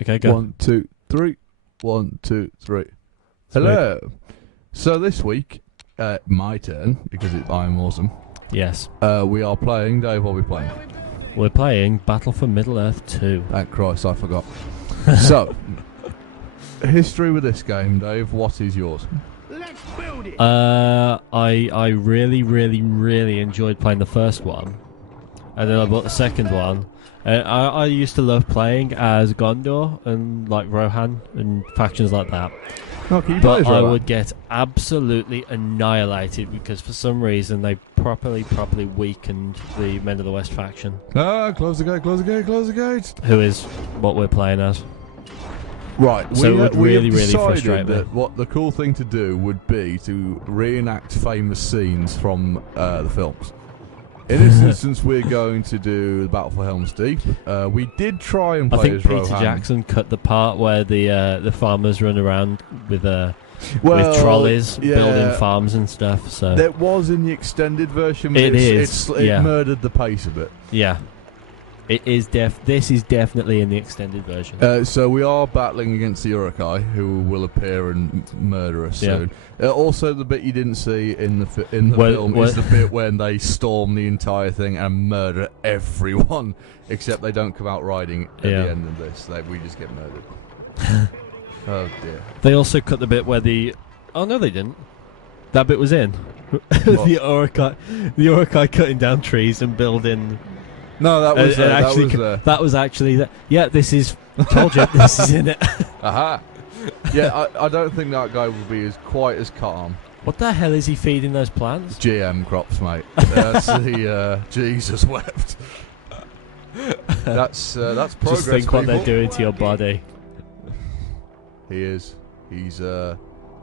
Okay, go. 1, 2, 3. 1, 2, 3. Hello. So this week, my turn, because I'm awesome. Yes. We are playing. Dave, what are we playing? We're playing Battle for Middle-earth 2. Thank Christ, I forgot. So, history with this game, Dave. What is yours? Let's build it. I really enjoyed playing the first one, and then I bought the second one. I used to love playing as Gondor and like Rohan and factions like that. No, can you play But as I Rohan? would get absolutely annihilated because for some reason they properly weakened the Men of the West faction, Close the gate, close the gate, close the gate. who is what we're playing as. Right, So it would we really, have really decided frustrate me. that what the cool thing to do would be to reenact famous scenes from the films. In this instance, we're going to do the Battle for Helm's Deep. We did try and I play think as Peter Rohan. Jackson cut the part where the farmers run around with trolleys building farms and stuff. So That was in the extended version. But It it yeah. murdered the pace a bit. yeah, it is This is definitely in the extended version. So we are battling against the Urukai, who will appear and murder us Yeah. soon. Also, the bit you didn't see in the film Well- is the bit when they storm the entire thing and murder everyone, except they don't come out riding at Yeah. the end of this. We just get murdered. Oh dear. They also cut the bit where oh no, they didn't. That bit was in the Urukai cutting down trees and building. No, that was That was actually. Yeah, this is. Told you, this is in it. Aha. Yeah, I don't think that guy will be quite as calm. What the hell is he feeding those plants? GM crops, mate. That's the Jesus wept. That's progress. Just think what they're people. doing to your body. He is. He's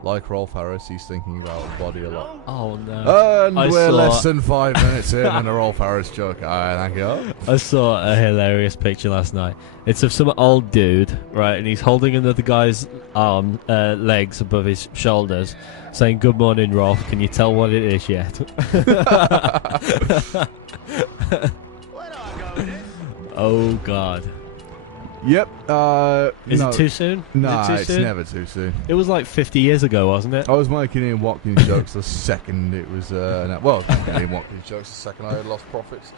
like Rolf Harris. He's thinking about his body a lot. Oh no! And I we're saw- less than 5 minutes in, and a Rolf Harris joke. Thank you. I saw a hilarious picture last night. It's of some old dude, right, and he's holding another guy's legs above his shoulders, saying, "Good morning, Rolf. Can you tell what it is yet?" Where do I go with this? Oh God! Yep. Is no. it too soon? Nah, is it too it's soon? never too soon. It was like 50 years ago, wasn't it? I was making Ian Watkins jokes the second it was. Well, Ian Watkins jokes the second I had lost profits.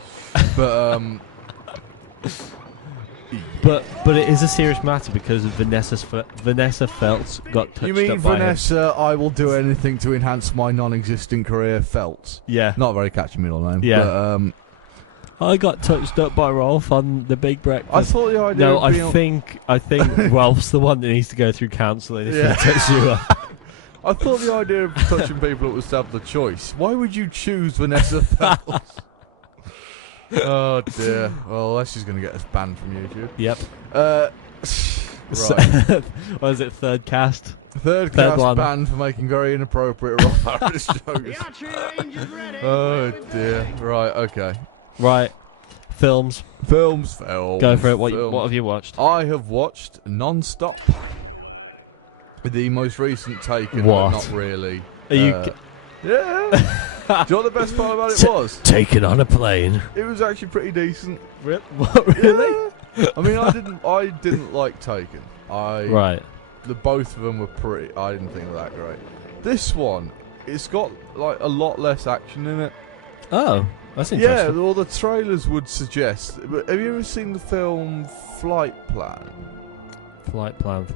But But it is a serious matter because Vanessa Feltz got touched you mean up by him. Vanessa? I will do anything to enhance my non-existent career. Feltz. Yeah. Not a very catchy middle name. Yeah. But, I got touched up by Rolf on the Big Breakfast. I thought the idea. No, of being I think Rolf's the one that needs to go through counselling if Yeah. he touches you up. I thought the idea of touching people was to have the choice. Why would you choose Vanessa Feltz? Oh dear. Well, that's just going to get us banned from YouTube. Yep. Right. What is it? Third cast. Third cast one. banned for making very inappropriate Rolf Harris The jokes. archery range is ready. Oh dear. Right. Okay. Right. Films. Films. Go for it. What have you watched? I have watched non-stop. The most recent Taken, What? but not really. Are you Yeah. Do you know what the best part about it was? taken on a plane? It was actually pretty decent. What, really? Yeah. I mean, I didn't like Taken. Right. Both of them were pretty. I didn't think they were that great. This one, it's got like a lot less action in it. Oh, that's Yeah, interesting. all the trailers would suggest. But have you ever seen the film Flight Plan Flight plan.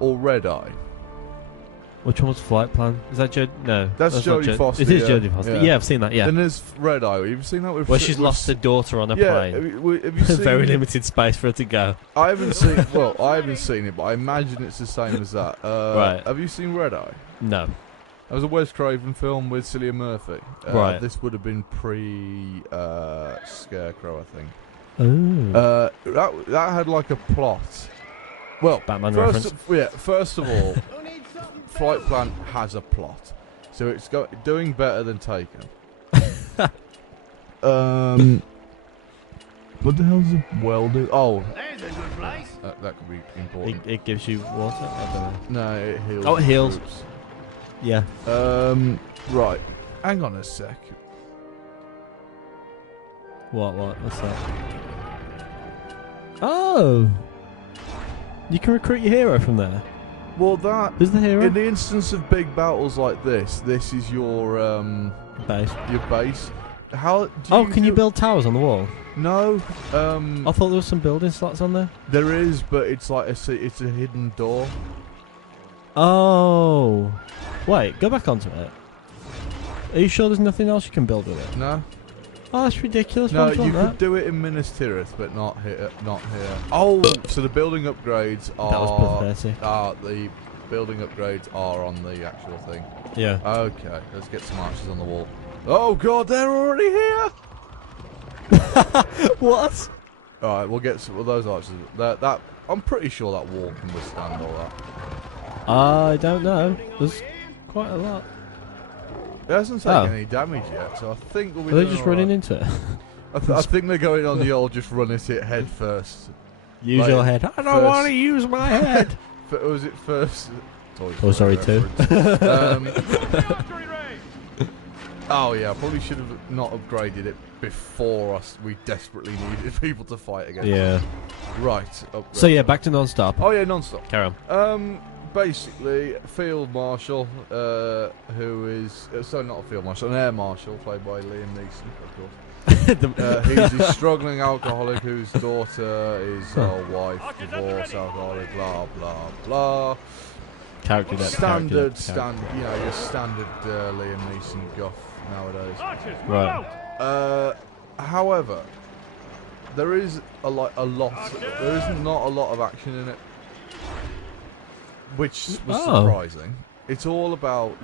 or Red Eye? Which one was Flight Plan? Is that No, That's not Jodie Foster, It is yeah. Jodie Foster. Yeah. Yeah, I've seen that. Yeah, Then there's Red Eye. Have you seen that with? where she's lost her daughter on a Yeah. plane. Have you seen? Very limited space for her to go. I haven't seen. Well, I haven't seen it, but I imagine it's the same as that. Right. Have you seen Red Eye? No. That was a Wes Craven film with Cillian Murphy. Right. This would have been Scarecrow, I think. Oh. That had like a plot. Well, Batman first reference. first of all, Who needs something Flight Plan has a plot, so it's doing better than Taken. What the hell's a well do? Oh, There's a good place. that could be important. It gives you water. I don't know. No, it heals. Oh, it heals. troops. Yeah. Right. Hang on a sec. What? What's that? Oh, you can recruit your hero from there. Well, that Who's the hero? in the instance of big battles like this is your Base. base. How? Can you build towers on the wall? No. I thought there was some building slots on there. There is, but it's like it's a hidden door. Oh, wait, go back onto it. Are you sure there's nothing else you can build with it? No. Oh, that's ridiculous. No, What's you on could that? do it in Minas Tirith, but not here. Not here. Oh, so the building upgrades are. That was pathetic. The building upgrades are on the actual thing. Yeah. Okay, let's get some archers on the wall. Oh god, they're already here. What? All right, we'll get some of those archers. That I'm pretty sure that wall can withstand all that. I don't know. There's quite a lot. It hasn't taken any damage yet, so I think we'll be. Are they doing just all running right. into it? I think they're going on the old just run at it head first. Use Like, your head. I don't first- want to use my head. Was it first? Oh, sorry, two. Oh yeah, I probably should have not upgraded it before we desperately needed people to fight against. Yeah. Right. So yeah, back to non-stop. Oh yeah, non-stop. Carry on. Basically, Field Marshal, who is not a Field Marshal, an Air Marshal, played by Liam Neeson, of course. He's a struggling alcoholic whose daughter is wife, divorce, alcoholic, blah blah blah. Character depth. Standard, character. your standard Liam Neeson guff nowadays. Right. However, there is there is not a lot of action in it, which was surprising. It's all about,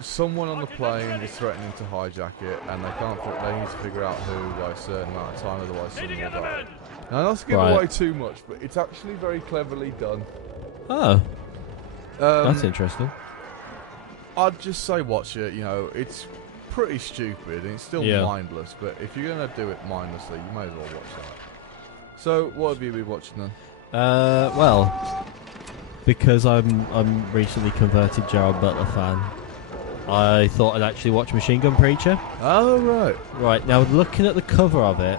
someone on the plane is threatening to hijack it, and they need to figure out who by a certain amount of time, otherwise someone will die. Now, not to give away too much, but it's actually very cleverly done. Oh. That's interesting. I'd just say watch it. It's pretty stupid and it's still mindless, but if you're going to do it mindlessly, you may as well watch that. So, what have you been watching then? Well, because I'm recently converted Gerald Butler fan, I thought I'd actually watch Machine Gun Preacher. Oh, right. Right, now looking at the cover of it,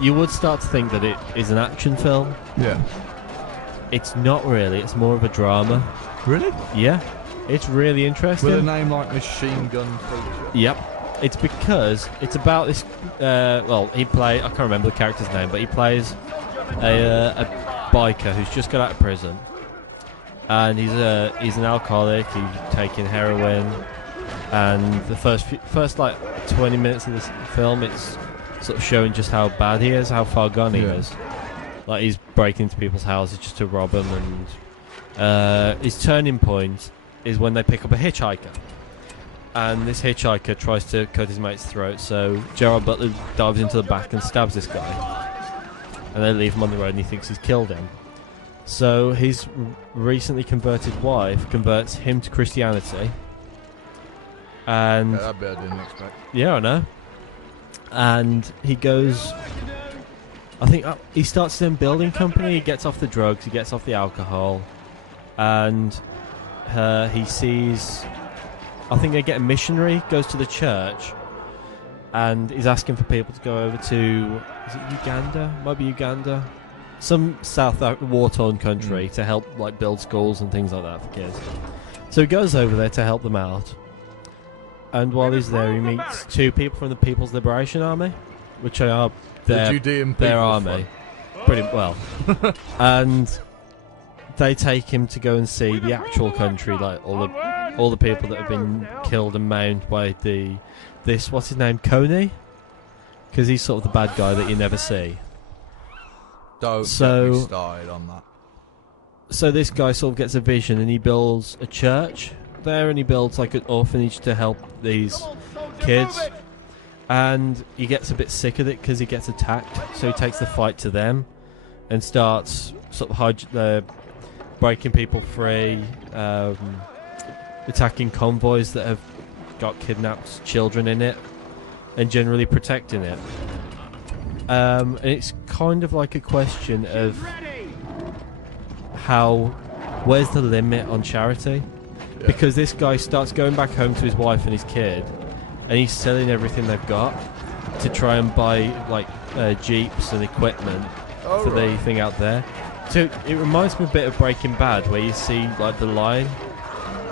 you would start to think that it is an action film. Yeah. It's not really, it's more of a drama. Really? Yeah. It's really interesting. With a name like Machine Gun Preacher. Yep. It's because it's about this. I can't remember the character's name, but he plays a biker who's just got out of prison, and he's an alcoholic. He's taking heroin, and the first like 20 minutes of this film, it's sort of showing just how bad he is, how far gone he is. Like he's breaking into people's houses just to rob them, and his turning point is when they pick up a hitchhiker. And this hitchhiker tries to cut his mate's throat, so Gerald Butler dives into the back and stabs this guy. And they leave him on the road and he thinks he's killed him. So his recently converted wife converts him to Christianity. And That bit I didn't expect. yeah, I know. And he goes... I think he starts his own building company, he gets off the drugs, he gets off the alcohol. And he sees... I think they get a missionary, goes to the church, and is asking for people to go over to, is it Uganda? Might be Uganda. Some war-torn country to help like build schools and things like that for kids. So he goes over there to help them out. And while he's there, he meets two people from the People's Liberation Army, which are The Judean their People's army. Front. Pretty well. And they take him to go and see the actual country, like all the people that have been killed and maimed by what's his name, Coney? Because he's sort of the bad guy that you never see. Don't get me started on that. So this guy sort of gets a vision and he builds a church there, and he builds like an orphanage to help these kids. And he gets a bit sick of it because he gets attacked, so he takes the fight to them and starts sort of breaking people free, attacking convoys that have got kidnapped children in it, and generally protecting it. And it's kind of like a question of where's the limit on charity? Yeah. Because this guy starts going back home to his wife and his kid, and he's selling everything they've got, to try and buy like jeeps and equipment for the thing out there. So it reminds me a bit of Breaking Bad, where you see like the line,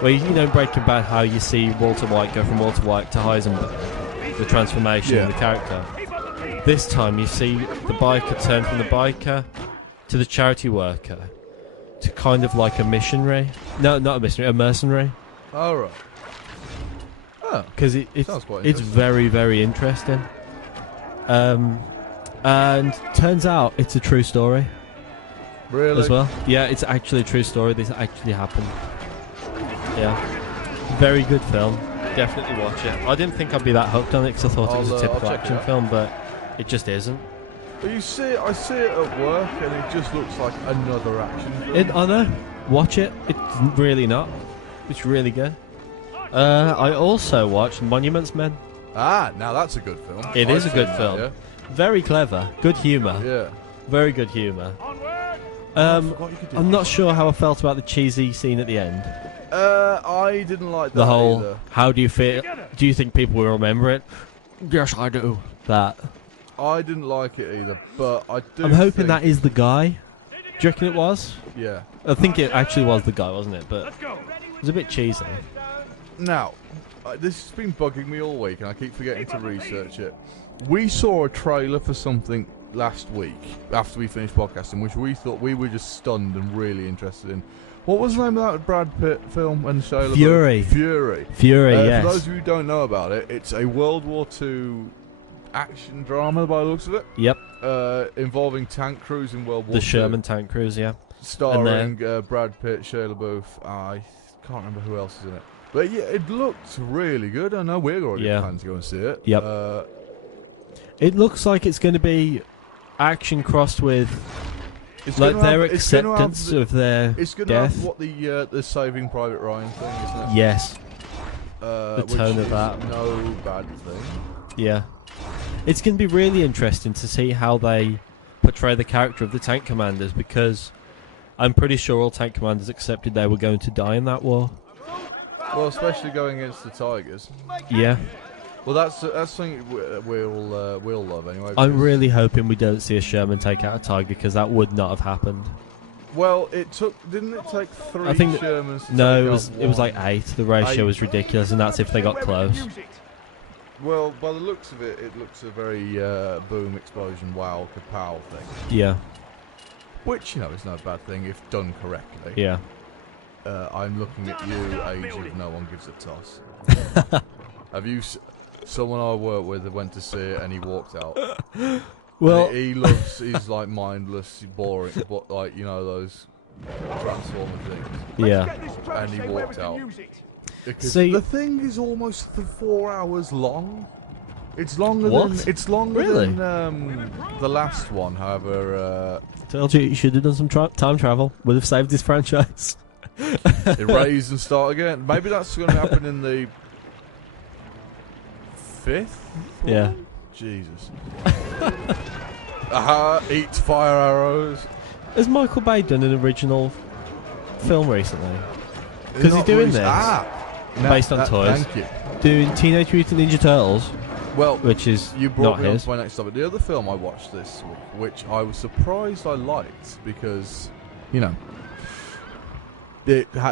where you know in Breaking Bad how you see Walter White go from Walter White to Heisenberg, the transformation of the character. This time you see the biker turn from the biker to the charity worker to kind of like a missionary. No, not a missionary, a mercenary. All right. Oh, because it's very, very interesting. And turns out it's a true story. Really? As well. Yeah, it's actually a true story. This actually happened. Yeah. Very good film. Definitely watch it. I didn't think I'd be that hooked on it because I thought it was a typical action film, but it just isn't. But I see it at work and it just looks like another action film. I know. Watch it. It's really not. It's really good. I also watched Monuments Men. Ah, now that's a good film. It is a good film. Yeah. Very clever. Good humour. Yeah. Very good humour. I'm not sure how I felt about the cheesy scene at the end. I didn't like that The whole, either. how do you feel? Do you think people will remember it? Yes, I do. That. I didn't like it either, but I do. I'm hoping that is the guy. Do you reckon it was? Yeah. I think it actually was the guy, wasn't it? But it was a bit cheesy. Now, this has been bugging me all week, and I keep forgetting to research it. We saw a trailer for something last week after we finished podcasting, which we thought we were just stunned and really interested in. What was the name of that Brad Pitt film and Shia Fury. Fury. Fury, yes. For those of you who don't know about it, it's a World War II action drama by the looks of it. Yep. Involving tank crews in World War II. The Sherman tank crews, yeah. Starring Brad Pitt, Shia LaBeouf. I can't remember who else is in it. But yeah, it looked really good. I know we're already planning to go and see it. Yep. It looks like it's going to be action crossed with like their acceptance of their it's going to death. have what the Saving Private Ryan thing, isn't it? Yes. The tone of that. No bad thing. Yeah. It's going to be really interesting to see how they portray the character of the tank commanders, because I'm pretty sure all tank commanders accepted they were going to die in that war. Well, especially going against the Tigers. Yeah. Well, that's something we'll love anyway. I'm really hoping we don't see a Sherman take out a Tiger, because that would not have happened. Well, didn't it take 3 I think Shermans to no, take it was like 8. The ratio was ridiculous, and that's if they got close. Well, by the looks of it, it looks a very boom, explosion, wow, kapow thing. Yeah. Which, is no bad thing if done correctly. Yeah. I'm looking at you, age of no one gives a toss. Have you... Someone I work with went to see it and he walked out. Well... he's like mindless, boring, but like, those Transformer things. Yeah. And he walked out. Because See, the thing is almost 4 hours long. It's longer what? than Really? than the last one. However, told you should have done some time travel. Would have saved this franchise. erase and start again. Maybe that's going to happen in the 5th. Yeah. Jesus. Eat fire arrows. Has Michael Bay done an original film recently? Because he's doing this. Based on toys. Thank you. Doing Teenage Mutant Ninja Turtles. Well, which is you brought not me on his. to my next topic. The other film I watched this week, which I was surprised I liked because, it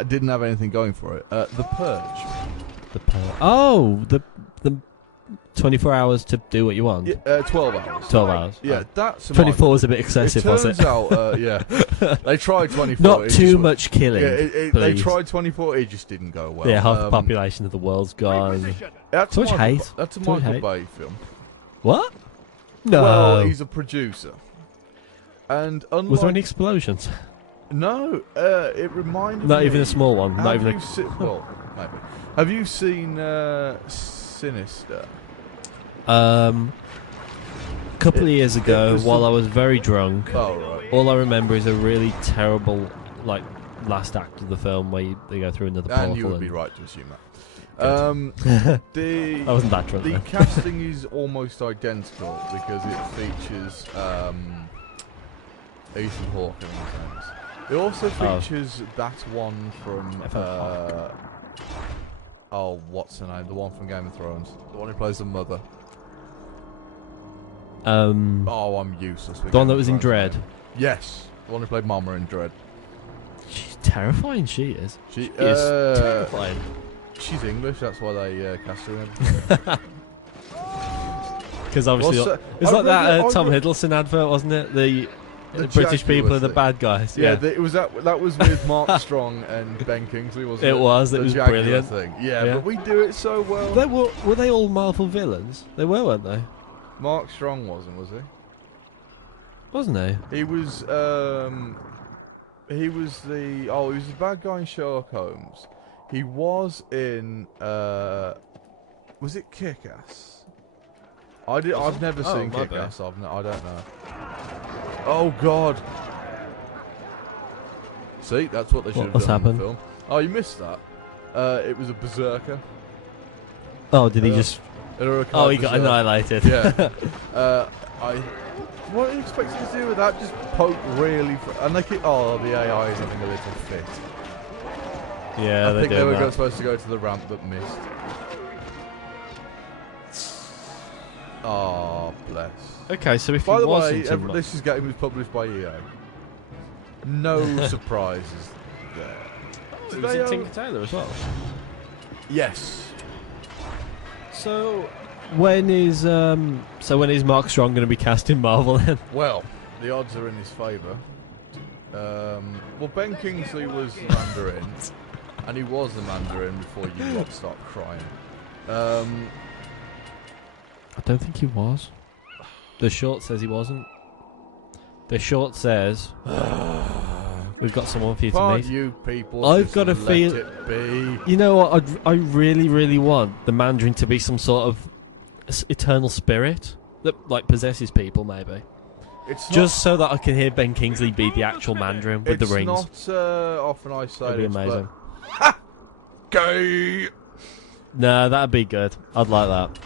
didn't have anything going for it. The Purge. The Purge. Oh, the 24 hours to do what you want. Yeah, 12 hours. 12 hours. Yeah, that's 24 was a bit excessive, was it? Turns out, yeah, they tried 24. Not too much killing. Yeah, they tried 24. It just didn't go well. Yeah, half the population of the world's gone. That's so much hate. That's a Michael Bay film. What? No. Well, he's a producer. And was there any explosions? No. It reminded me. Not even a small one. Not even well, maybe. Have you seen Sinister? A couple of years ago, while I was very drunk, all I remember is a really terrible, last act of the film where they go through another portal. And you would be right to assume that. I wasn't that drunk. The casting is almost identical because it features Ethan Hawke in these names. It also features that one from what's her name? The one from Game of Thrones. The one who plays the mother. Oh, I'm useless. The one that was in Dread. Yes, the one who played Mama in Dread. She's terrifying. She is. She is terrifying. She's English. That's why they cast her in everything. Because obviously, it's like that Tom Hiddleston advert, wasn't it? The British people are the bad guys. Yeah, it was that was with Mark Strong and Ben Kingsley, wasn't it? It was. It was Jaguar brilliant. Thing. Yeah, but we do it so well. Were they all Marvel villains? They were, weren't they? Mark Strong wasn't, was he? Wasn't he? He was. He was the bad guy in Sherlock Holmes. He was in. Was it Kick-Ass? I've never seen Kick-Ass. I don't know. Oh God! See, that's what they should have done in the film. Oh, you missed that. It was a berserker. Oh, did he just? Oh, he got annihilated. Yeah. What do you expect him to do with that? Just poke really, and they keep. Oh, the AI is having a little fit. Yeah, I think they were supposed to go to the ramp but missed. Oh, bless. Okay, so if by the way, this game was published by EA. No surprises there. Oh, was it Tinker Tailor as well? Yes. So when is Mark Strong going to be cast in Marvel then? Well, the odds are in his favour. Well, Ben Kingsley was the Mandarin, and he was the Mandarin before you lot start crying. I don't think he was. The short says he wasn't. The short says we've got someone for you to meet. You people, I've got a feel. It be. You know what? I really, really want the Mandarin to be some sort of eternal spirit that like possesses people, maybe. It's just so that I can hear Ben Kingsley be the actual Mandarin with the rings. It's not often I say. That'd be amazing. Ha! Gay. Nah, that'd be good. I'd like that.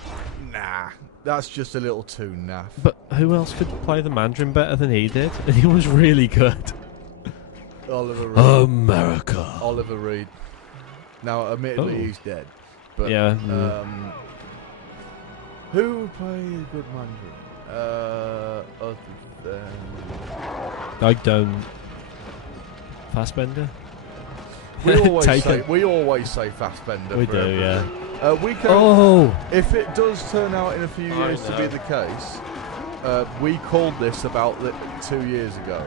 Nah, that's just a little too naff. But who else could play the Mandarin better than he did? And he was really good. Oliver Reed. America. Oliver Reed. Now, admittedly, he's dead. But yeah. Who played a good Mandarin? Other than I don't. Fassbender. We always say Fassbender. We do, yeah. We can. If it does turn out in a few years to be the case, we called this about 2 years ago.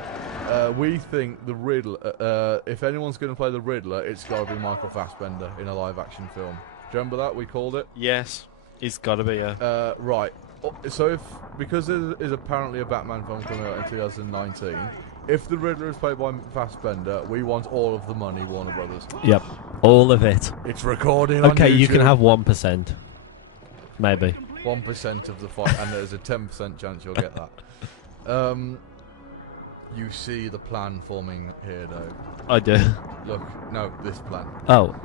We think the Riddler. If anyone's going to play the Riddler, it's got to be Michael Fassbender in a live-action film. Do you remember that we called it? Yes, it's got to be. Yeah. Right. So because there is apparently a Batman film coming out in 2019. If the Riddler is played by Fassbender, we want all of the money, Warner Brothers. Yep, all of it. It's recording on Okay, YouTube. you can have 1%. Maybe. 1% of the fight, and there's a 10% chance you'll get that. You see the plan forming here, though. I do. Look, no, this plan. Oh.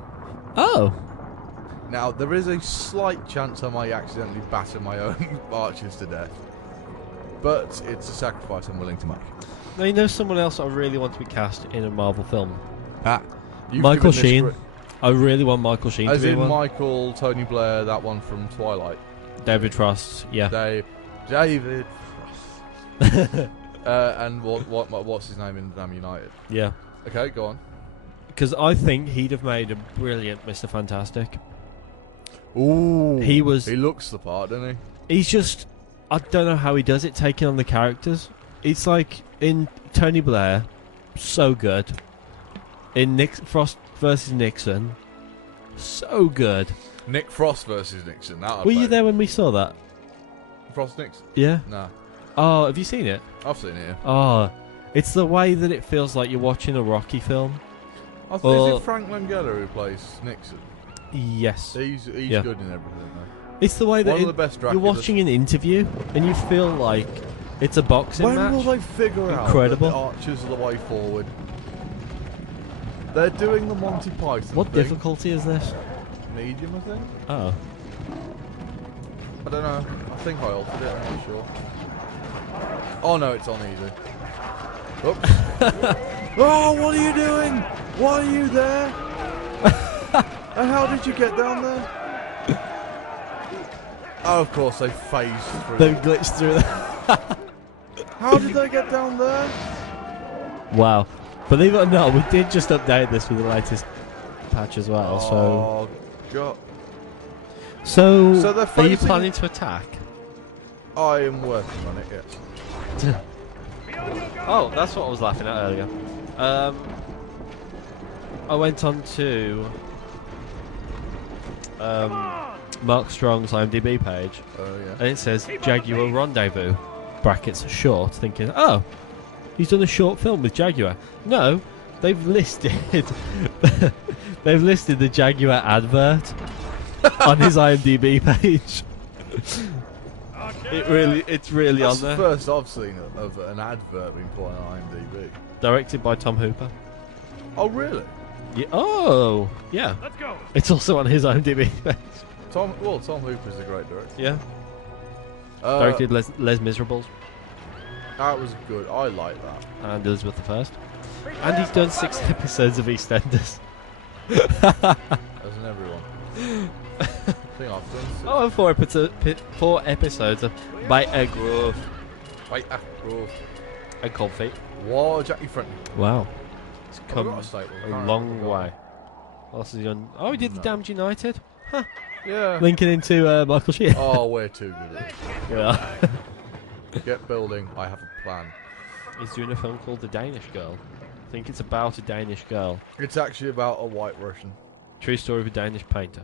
Now, there is a slight chance I might accidentally batter my own archers to death. But it's a sacrifice I'm willing to make. Now, you know someone else I really want to be cast in a Marvel film? Michael Sheen. I really want Michael Sheen to be one. As in Michael, Tony Blair, that one from Twilight. David Frost, yeah. David Frost. And what's his name in Damn United? Yeah. Okay, go on. Because I think he'd have made a brilliant Mr. Fantastic. Ooh. He looks the part, doesn't he? He's just... I don't know how he does it, taking on the characters. It's like in Tony Blair, so good. In Frost versus Nixon, so good. Nick Frost versus Nixon. Were you there when we saw that? Frost Nixon? Yeah. No. Oh, have you seen it? I've seen it. Yeah. Oh, it's the way that it feels like you're watching a Rocky film. Is it Frank Langella who plays Nixon? Yes. He's good in everything, though. It's the way that one of the best you're watching an interview and you feel like it's a boxing match. When will they figure out that the Archers are the way forward? They're doing the Monty Python What thing. difficulty is this? Medium, I think. Oh. I don't know. I think I altered it, I'm not sure. Oh no, it's on easy. Oops. Oh, what are you doing? Why are you there? And how did you get down there? Oh, of course, they phased through. They glitched through that. How did they get down there? Wow. Believe it or not, we did just update this with the latest patch as well. Oh, God. So they're are you facing- planning to attack? I am working on it, yes. Oh, that's what I was laughing at earlier. I went on to Mark Strong's IMDb page, Oh, yeah. and it says Jaguar Rendezvous, brackets short, thinking, oh, he's done a short film with Jaguar. No, they've listed they've listed the Jaguar advert on his IMDb page. It's really That's on the there. first I've seen of an advert being put on IMDb. Directed by Tom Hooper. Oh, really? Yeah. Oh, yeah. Let's go. It's also on his IMDb page. Tom Hooper's a great director. Yeah. Uh, Directed Les Miserables That was good. I like that. and Elizabeth I. And he's done 6 episodes of EastEnders. Hasn't everyone? I think I've done six. Oh, and 4 episodes of Bite a Grove Wait, bro. and Cold Feet. Whoa, Jackie Frenton. Wow. It's I've come got a staple. a Can't long remember. way. What else has he done? Oh, he did No. The Damned United. Yeah. Linking into Michael Sheen. Oh, we're too good at Yeah. it. Get building. I have a plan. He's doing a film called The Danish Girl. I think it's about a Danish girl. It's actually about a white Russian. True story of a Danish painter.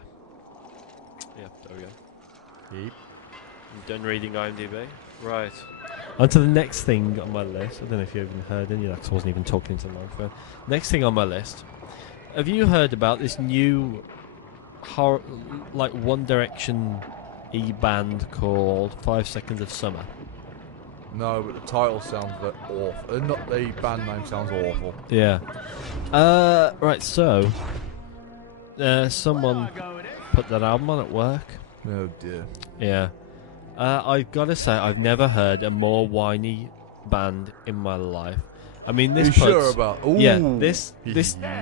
Yep, there we go. Yep. I'm done reading IMDb. Right. On to the next thing on my list. I don't know if you even heard any of that 'cause I wasn't even talking into the microphone. Next thing on my list. Have you heard about this new like One Direction e-band called 5 Seconds of Summer? No, but the title sounds awful. Not the band name sounds awful. Yeah. Right, so someone put that album on at work. Oh dear. Yeah. I've got to say, I've never heard a more whiny band in my life. I mean, this Are you sure puts- about? Ooh. Yeah, this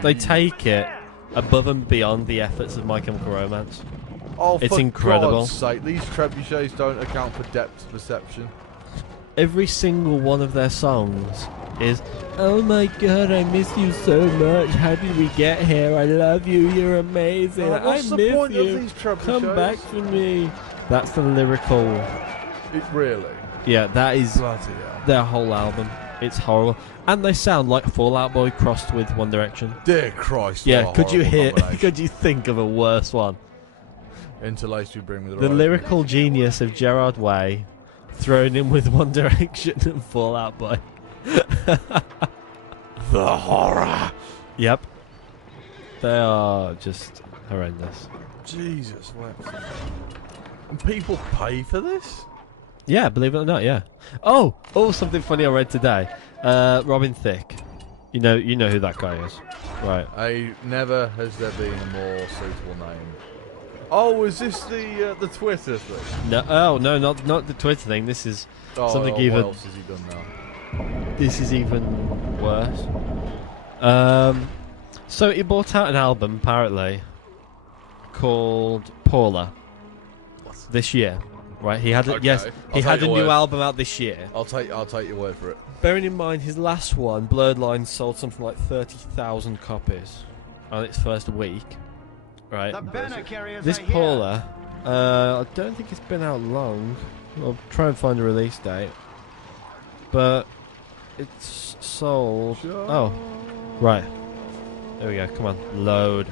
they take it above and beyond the efforts of My Chemical Romance. Oh, it's for incredible. God's sake, these trebuchets don't account for depth perception. Every single one of their songs is, oh my god, I miss you so much. How did we get here? I love you. You're amazing. What's I the miss point you. of these trebuchets? Come back to me. That's the lyrical. It really. Yeah, that is Bloody hell. their whole album. It's horrible. And they sound like Fall Out Boy crossed with One Direction. Dear Christ. Yeah, what a could you horrible hear? combination. Could you think of a worse one? Interlaced you bring me the The right. lyrical genius of Gerard Way, thrown in with One Direction and Fall Out Boy. The horror. Yep. They are just horrendous. Jesus, what? And people pay for this? Yeah, believe it or not, yeah. Oh, something funny I read today. Robin Thicke. You know who that guy is, right? Never has there been a more suitable name. Oh, is this the Twitter thing? No, not the Twitter thing. This is something what even. else has he done now? This is even worse. So he bought out an album apparently called Paula this year, right? He had Okay, yes, I'll he take had a your new word. album out this year. I'll take your word for it. Bearing in mind his last one, Blurred Lines, sold something like 30,000 copies on its first week, right? The banner carriers This are here. Paula, I don't think it's been out long. I'll try and find a release date, but it's sold. Oh, right. There we go. Come on, load.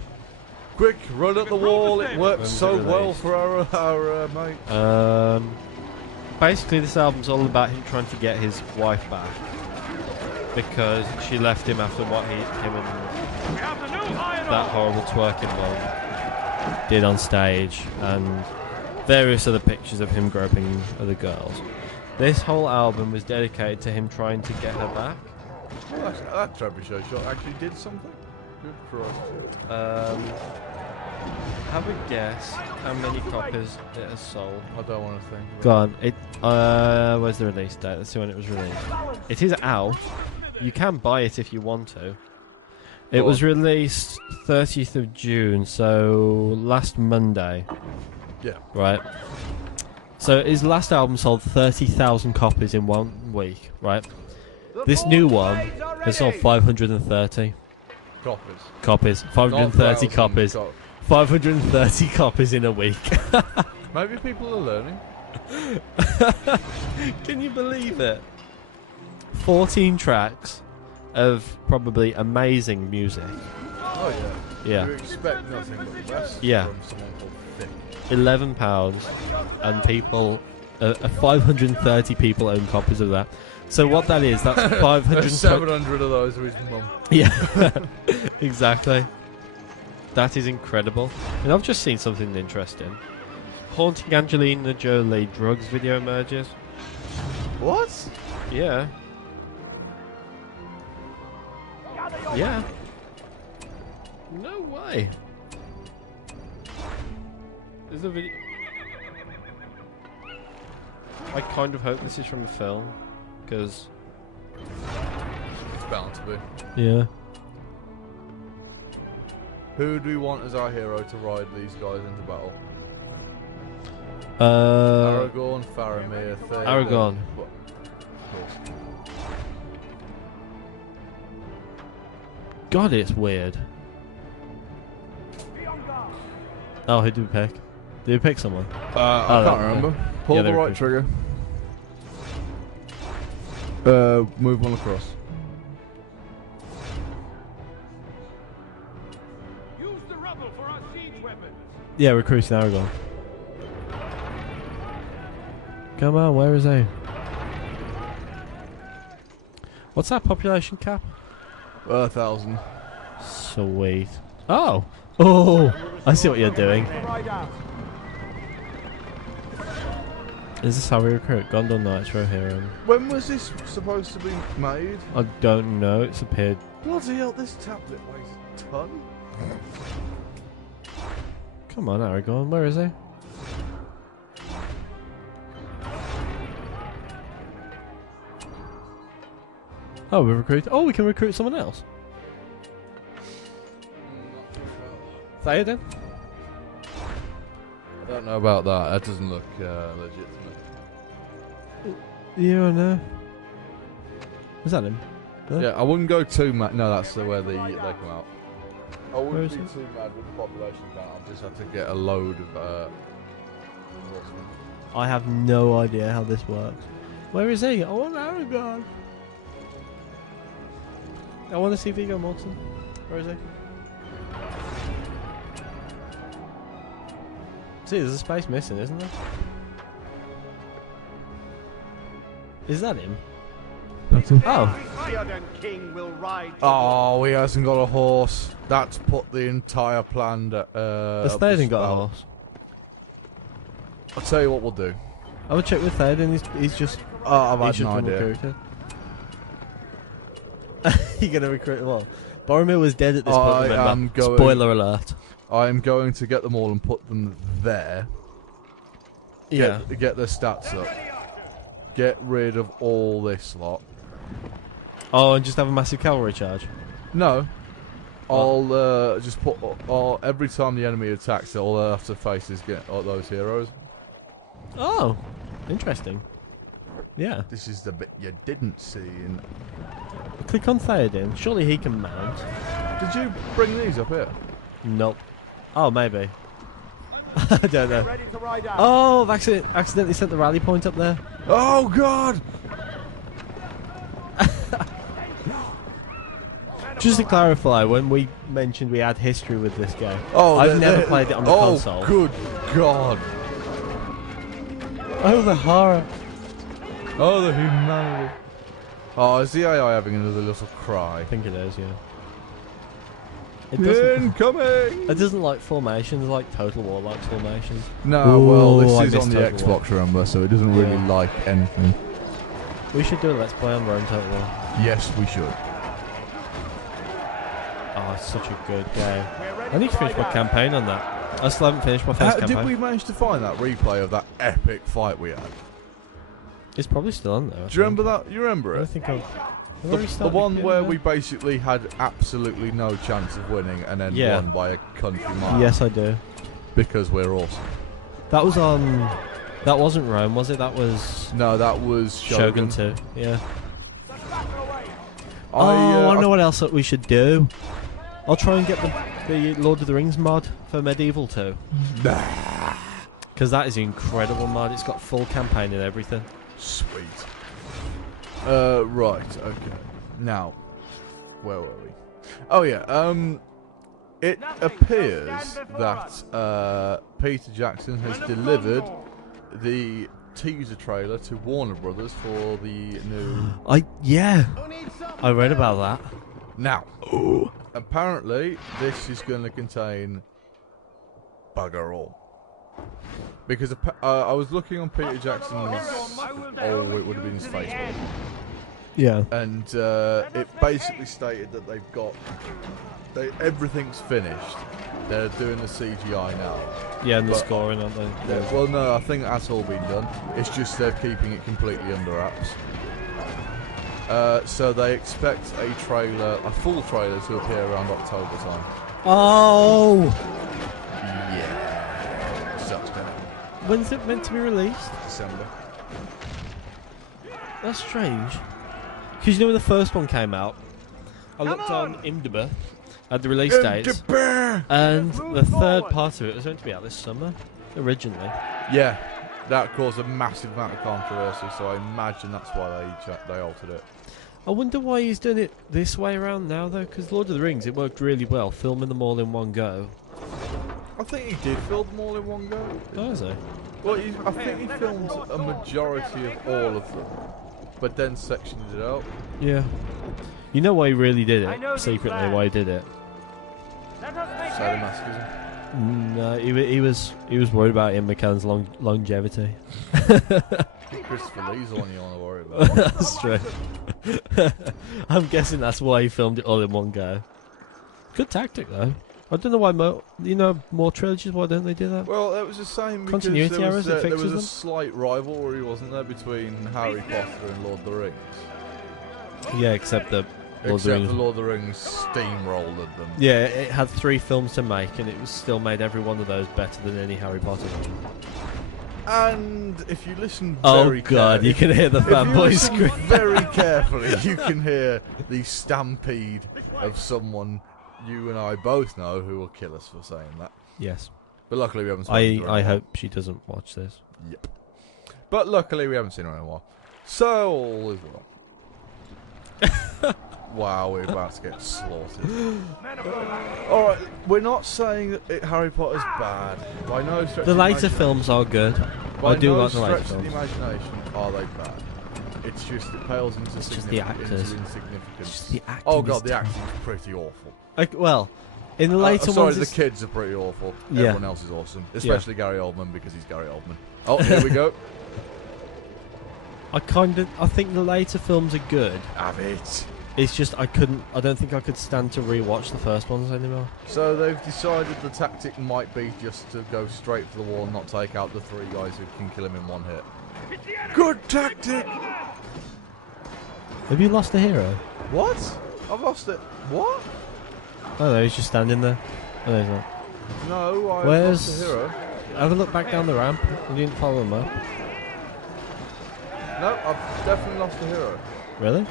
Quick, run at the wall. It works When's so it well released? for our mate. Basically, this album's all about him trying to get his wife back because she left him after what him and We have the new high and that low. horrible twerking one did on stage, and various other pictures of him groping other girls. This whole album was dedicated to him trying to get her back. Well, that trebuchet shot actually did something. Good Christ. Have a guess how many copies it has sold. I don't want to think. Go on. Where's the release date? Let's see when it was released. It is out. You can buy it if you want to. It Go was on. released 30th of June, so last Monday. Yeah. Right. So his last album sold 30,000 copies in 1 week, right? This new one has sold 530 Copies. 530 Not copies. 1,000 530 copies in a week. Maybe people are learning. Can you believe it? 14 tracks of probably amazing music. Oh yeah. Yeah. You expect nothing but the best Yeah. from someone called Thick. £11, and people, 530 people own copies of that. So what that is, that's 500. 700 of those are his mum. Yeah, exactly. That is incredible. And I've just seen something interesting. Haunting Angelina Jolie drugs video emerges. What? Yeah. Yeah. No way. There's a video. I kind of hope this is from a film, because It's bound to be. yeah. Who do we want as our hero to ride these guys into battle? Aragorn, Faramir, Theoden. Aragorn. What? Of course. God, it's weird. Oh, who did we pick? Did we pick someone? I can't remember. Pull Yeah, the they're right crucial. trigger. Move one across. Use the rubble for our siege weapons. Yeah, recruiting Aragorn. Come on, where is he? What's that population cap? 1,000. Sweet. Oh! Oh! I see what you're doing. Ride out. Is this how we recruit? Gondor Nitro Hero. When was this supposed to be made? I don't know, it's appeared. Bloody hell, this tablet weighs a ton. Come on, Aragorn, where is he? Oh, we recruit. Oh, we can recruit someone else. Theoden? I don't know about that. That doesn't look legit to me. Yeah, I know. Is that him? Huh? Yeah, I wouldn't go too mad. No, that's where they come out. I Where wouldn't is be he? too mad with the population count. I'll just have to get a load of horsemen. I have no idea how this works. Where is he? I want Aragorn. I want to see Viggo Mortensen. Where is he? See, there's a space missing, isn't there? Is that him? That's him. Oh. Theoden King will ride. Oh, he hasn't got a horse. That's put the entire plan. Has up the Theoden got a spout. horse? I'll tell you what we'll do. I would check with Theoden. He's just. I've He's had just no been idea. recruited. You're gonna recruit them all. Boromir was dead at this point. I Remember? am going- Spoiler alert. I'm going to get them all and put them there. Yeah. Get their stats up. Get rid of all this lot. Oh, and just have a massive cavalry charge. No. I'll just put every time the enemy attacks, all they have to face is get those heroes. Oh, interesting. Yeah. This is the bit you didn't see. Click on Theoden. Surely he can mount. Did you bring these up here? Nope. Oh, maybe. I don't know. Ready to ride out. Oh, I've accidentally sent the rally point up there. Oh God! Just to clarify, when we mentioned we had history with this game, Oh, I've never played it on the console. Oh, good God! Oh, the horror. Oh, the humanity. Oh, is the AI having another little cry? I think it is, yeah. It doesn't, Incoming! it doesn't like formations, like Total War likes formations. No, Ooh, well, I this is on missed the Total War. Xbox, remember, so it doesn't really Yeah. like anything. We should do a Let's Play on Rome Total War. Yes, we should. Oh, it's such a good game. We're ready I need to finish ride my out. campaign on that. I still haven't finished my first Did campaign. we manage to find that replay of that epic fight we had? It's probably still on there. I Do you remember think. that? You remember I don't it? think I've... The one where we basically had absolutely no chance of winning and then Yeah. won by a country mile. Yes, I do. Because we're awesome. That was on That wasn't Rome, was it? That was No, that was Shogun 2. Yeah. I I know what else that we should do. I'll try and get the Lord of the Rings mod for Medieval 2. Because that is an incredible mod. It's got full campaign and everything. Sweet. Right. Okay. Now, where were we? Oh yeah. It appears that Peter Jackson has delivered the teaser trailer to Warner Brothers for the new. I read about that. Now, apparently, this is going to contain bugger all. Because I was looking on Peter Jackson's, it would have been his Facebook, Yeah. and it basically stated that they've got, everything's finished. They're doing the CGI now. Yeah, and the But- scoring, aren't they? Yeah, well, no, I think that's all been done. It's just they're keeping it completely under wraps. So they expect a full trailer to appear around October time. Oh! Yeah. Sucks, doesn't it? When's it meant to be released? December. That's strange. Because you know when the first one came out, I looked on IMDb at the release dates, and the third part of it was meant to be out this summer, originally. Yeah, that caused a massive amount of controversy, so I imagine that's why they altered it. I wonder why he's done it this way around now, though, because Lord of the Rings, it worked really well, filming them all in one go. I think he did film them all in one go. Oh, is he? Well, I think he filmed a majority of all of them, but then sectioned it out. Yeah. You know why he really did I know it? this Secretly, man. why he did it? Let us make Sadomasochism. No, he was worried about Ian McKellen's longevity. Christopher Lee's the one you want to worry about. That's true. I'm guessing that's why he filmed it all in one go. Good tactic, though. I don't know why more trilogies. Why don't they do that? Well, it was the same because Continuity there was, errors, it there was fixes a them? slight rivalry, wasn't there, between Harry Potter and Lord of the Rings? Yeah, except the Lord of the Except Rings. the Lord of the Rings steamrolled them. Yeah, it had 3 films to make, and it was still made every one of those better than any Harry Potter. And if you listen Oh very god, you can hear the if you fanboy listen scream. very carefully, you can hear the stampede of someone you and I both know who will kill us for saying that. Yes. But luckily we haven't seen her in a I while. hope she doesn't watch this. Yep. But luckily we haven't seen her in a while. So all is well. Wow, we're about to get slaughtered. Alright, we're not saying that Harry Potter's bad. By no stretch The of later imagination. films are good. By I do no like the later stretch of the films. imagination are they bad. It's just it pales into It's just the actors. insignificance. Just the acting Oh is god, the terrible. acting's pretty awful. Well, in the later sorry, ones, the it's- kids are pretty awful. Yeah. Everyone else is awesome, especially Gary Oldman because he's Gary Oldman. Oh, here we go. I think the later films are good. Have it. It's just I don't think I could stand to rewatch the first ones anymore. So they've decided the tactic might be just to go straight for the wall and not take out the 3 guys who can kill him in one hit. Good tactic! Have you lost a hero? What? I've lost it. What? Oh no, he's just standing there. Oh no, he's not. No, I Where's- lost a hero. Have a look back down the ramp. You didn't follow him up. No, I've definitely lost a hero. Really?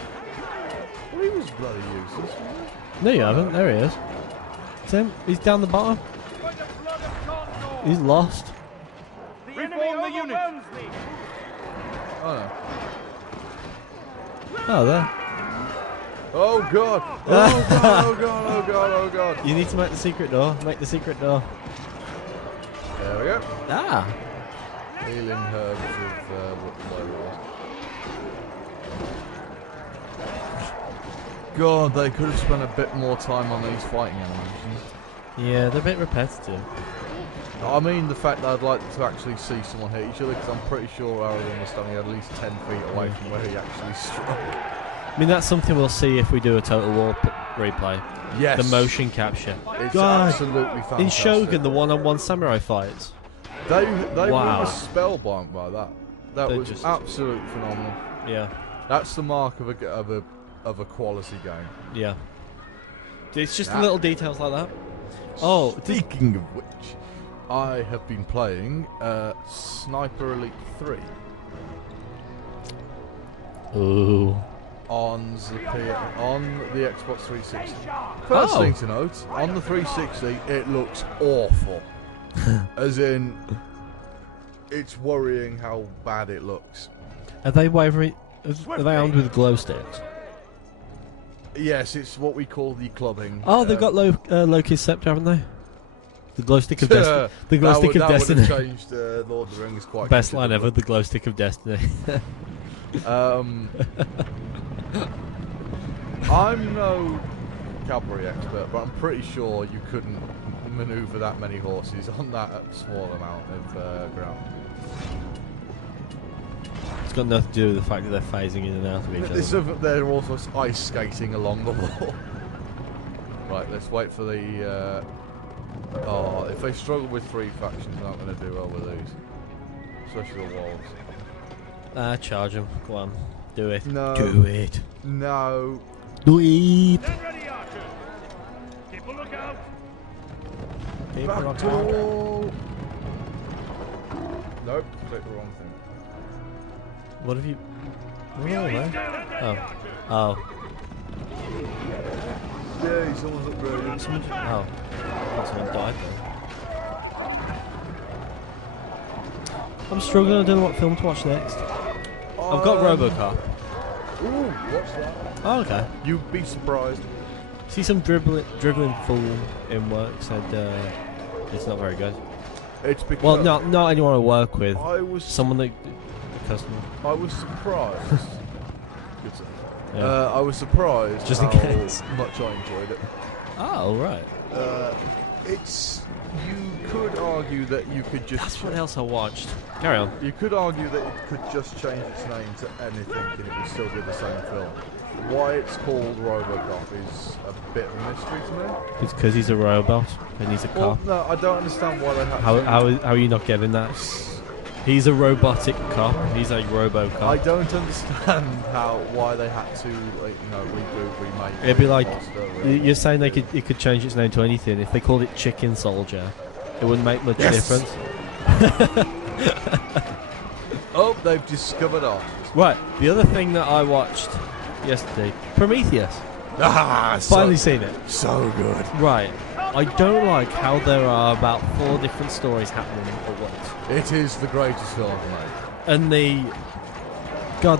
Well, he was bloody useless, wasn't No, you haven't. There he is. It's him. He's down the bottom. by the blood of Gondor. He's lost. The enemy overwhelms me. he? Oh no. Oh, there. Oh god! Oh god! Oh god! Oh god! Oh god! You need to make the secret door. Make the secret door. There we go. Ah. Healing herbs with whatever it was. God, they could have spent a bit more time on these fighting animations. Yeah, they're a bit repetitive. I mean, the fact that I'd like to actually see someone hit each other, because I'm pretty sure Aragorn was standing at least 10 feet away from where he actually struck. I mean, that's something we'll see if we do a Total War replay. Yes. The motion capture. It's God. absolutely fantastic. In Shogun, the one-on-one samurai fights. They Wow. were spellbound by that. That They're was just- absolutely phenomenal. Yeah. That's the mark of a quality game. Yeah. It's just That- little details like that. Oh, Speaking of which, I have been playing Sniper Elite 3 Ooh. on the Xbox 360. First thing to note, on the 360 it looks awful. As in, it's worrying how bad it looks. Are they wavering? Are they armed with glow sticks? Yes, it's what we call the clubbing. Oh, they've got Loki's scepter, haven't they? The glow stick of destiny. The glow stick of destiny. That would have changed Lord of the Rings quite. Best line ever. The glow stick of destiny. I'm no cavalry expert, but I'm pretty sure you couldn't manoeuvre that many horses on that small amount of ground. It's got nothing to do with the fact that they're phasing in and out of each other. They're also ice skating along the wall. Right, let's wait for the... oh, if they struggle with 3 factions, they're not going to do well with these. Especially the walls. Charge them. Go on. Do it. No. Do it. No. Do it. Stand ready, archers. Keep a lookout. Keep Back it on door. Nope, clicked the wrong thing. What have you... We Oh, are there. Isengard, Oh. archers. Oh. Yay, someone's upgraded. Oh. Someone died then. I'm struggling. I don't know what film to watch next. I've got RoboCop. Ooh, what's that? Oh, okay. You'd be surprised. See some dribbling fool in work said it's not very good. It's because Well, not anyone I work with. I was Someone that a customer. I was surprised. Good stuff. Yeah. I was surprised Just in how case. much I enjoyed it. Oh right. You could argue that you could just. That's what else I watched. Carry on. You could argue that it could just change its name to anything and it would still be the same film. Why it's called RoboCop is a bit of a mystery to me. It's because he's a robot and he's a Well, cop. no, I don't understand why they have How are you not getting that? He's a robotic cop. He's a RoboCop. I don't understand why they had to reboot, remake. It'd be like monster, you're saying it could change its name to anything. If they called it Chicken Soldier, it wouldn't make much difference. Oh, they've discovered art. Right. The other thing that I watched yesterday, Prometheus. so, Finally seen it. So good. Right. I don't like how there are about 4 different stories happening at once. It is the greatest film ever made. And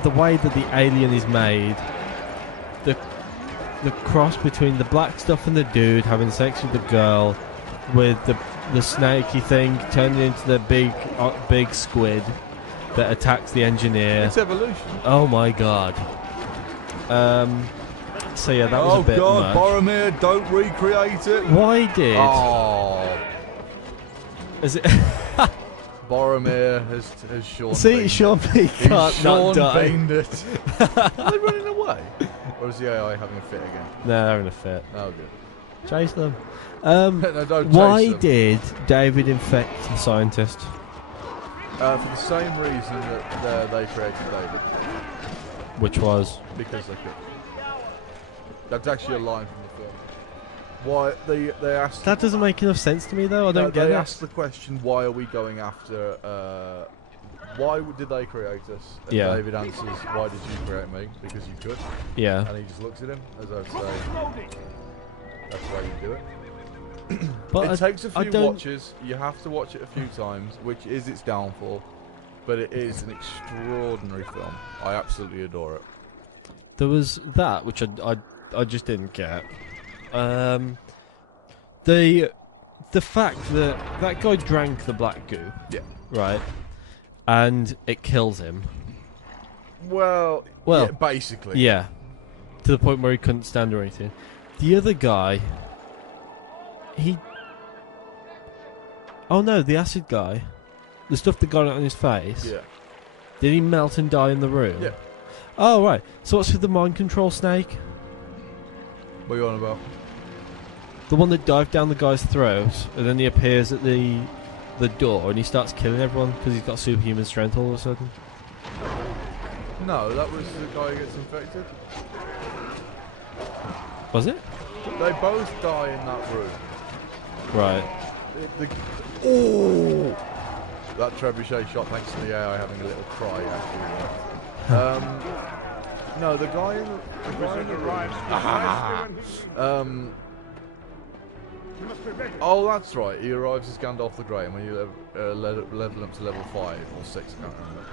the way that the alien is made, the cross between the black stuff and the dude having sex with the girl, with the snaky thing turning into the big squid that attacks the engineer. It's evolution. Oh my god. So yeah, that was a bit God, much. Boromir, don't recreate it. Why did? Oh, Is it? Boromir has Sean. See, Sean P can't not Sean die. beamed it. Are they running away? Or is the AI having a fit again? No, they're having a fit. Oh, good. Chase them. No, don't Why chase them. did David infect the scientist? For the same reason that they created David. Which was? Because they could. That's actually a line from the film. Why they asked? That doesn't make enough sense to me, though. I don't get They it. asked the question, why are we going after? Why did they create us? And Yeah. David answers, why did you create me? Because you could. Yeah. And he just looks at him as I would say, that's why you do it. But It takes a I few don't- watches. You have to watch it a few times, which is its downfall. But it is an extraordinary film. I absolutely adore it. There was that, which I just didn't get. The fact that that guy drank the black goo. Yeah. Right. And it kills him. Well, Well, yeah, basically. Yeah. To the point where he couldn't stand or anything. The other guy, oh no, the acid guy, the stuff that got it on his face. Yeah. Did he melt and die in the room? Yeah. Oh right. So what's with the mind control snake? What are you on about? The one that dived down the guy's throat, and then he appears at the door, and he starts killing everyone because he's got superhuman strength all of a sudden. No, that was the guy who gets infected. Was it? They both die in that room. Right. Oh! That trebuchet shot, thanks to the AI having a little cry, actually. No, the guy in the oh, that's right. He arrives as Gandalf the Grey, and when you level up to level 5 or 6, I can't remember,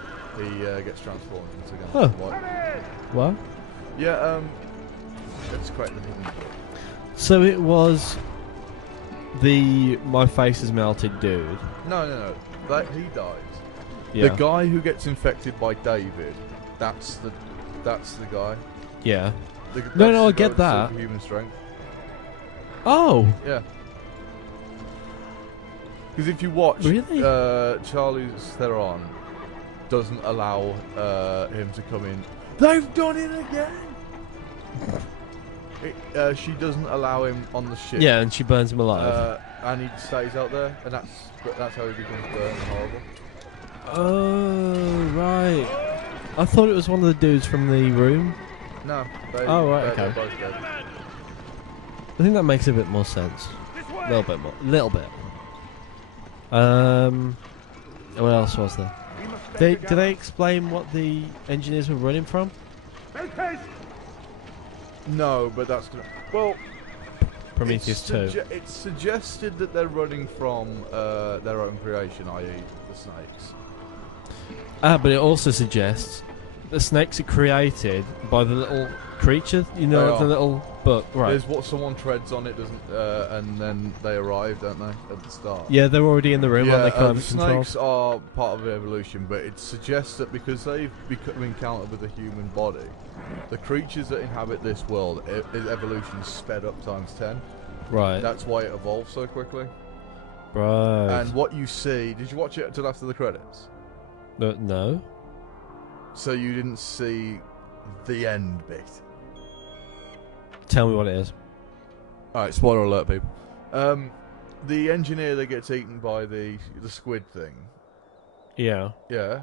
he gets transformed into Gandalf the White. What? Yeah, let's correct the hidden book. So it was the my face is melted dude. No. He dies. Yeah. The guy who gets infected by David, that's the guy. Yeah. No, I get that. Human strength. Oh. Yeah. Because if you watch, Really? Charlize Theron doesn't allow him to come in. They've done it again. She doesn't allow him on the ship. Yeah, and she burns him alive. And he stays out there, and that's how he becomes burnt and horrible. Oh, right. I thought it was one of the dudes from the room. No. Oh, right, okay. They're both dead. I think that makes a bit more sense. A little bit more. Little bit. What else was there? Did they explain what the engineers were running from? No, but that's gonna. Well, Prometheus 2. It's suggested that they're running from their own creation, i.e., the snakes. But it also suggests the snakes are created by the little creature, you know, the little book. Right. There's what someone treads on it, doesn't, and then they arrive, don't they, at the start? Yeah, they're already in the room, aren't they? The snakes are part of evolution, but it suggests that because they've become encountered with a human body, the creatures that inhabit this world, evolution is sped up times 10. Right. That's why it evolves so quickly. Right. And what you see, did you watch it until after the credits? No. So you didn't see the end bit? Tell me what it is. Alright, spoiler alert, people. The engineer that gets eaten by the squid thing. Yeah. Yeah.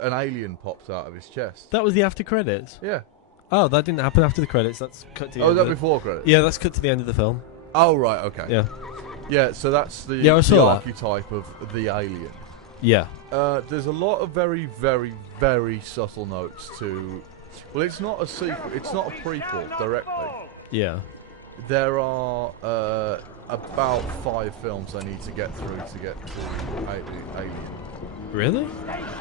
An alien pops out of his chest. That was the after credits? Yeah. Oh, that didn't happen after the credits. That's cut to the end that of before credits? Yeah, that's cut to the end of the film. Oh, right, okay. Yeah. Yeah, so that's the archetype of the alien. Yeah. There's a lot of very, very, very subtle notes to... Well, it's not a sequel. It's not a prequel directly. Yeah. There are about 5 films I need to get through to get to Alien. Really?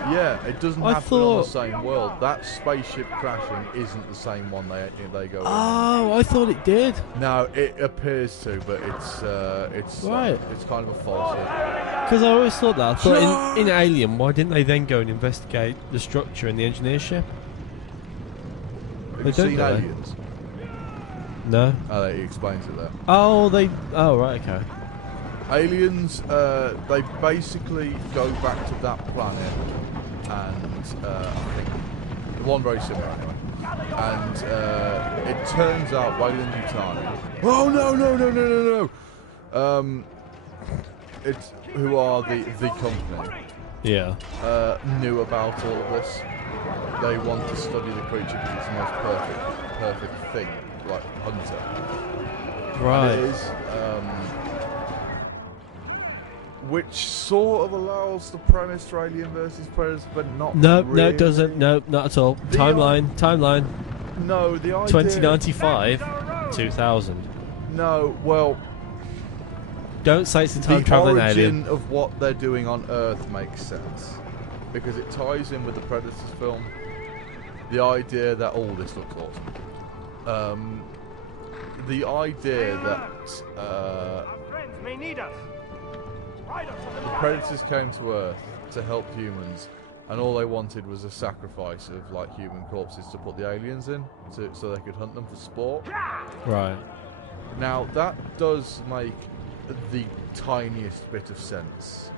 Yeah, it doesn't happen on the same world. That spaceship crashing isn't the same one they go in. Oh, I thought it did. No, it appears to, but it's right. It's kind of a falsehood. Because I always thought that. I thought in Alien, why didn't they then go and investigate the structure in the engineer ship? Have you seen Aliens? No. Oh, he explains it there. Oh, right, okay. Aliens, they basically go back to that planet, and I think the one very similar anyway. And it turns out Weyland-Yutani. Oh no! It's who are the company. Yeah. Knew about all of this. They want to study the creature because it's the most perfect thing, like hunter. Right. And it is. Which sort of allows the premise for Alien versus Predator, but not really. No, it doesn't. No, not at all. Timeline. No, the idea... 2095, 2000. No, well... Don't say it's a time-traveling alien. The origin of what they're doing on Earth makes sense. Because it ties in with the Predators film. The idea that... Oh, this looks awesome. The idea that... Our friends may need us. The Predators came to Earth to help humans, and all they wanted was a sacrifice of like human corpses to put the aliens in, so they could hunt them for sport. Right. Now that does make the tiniest bit of sense.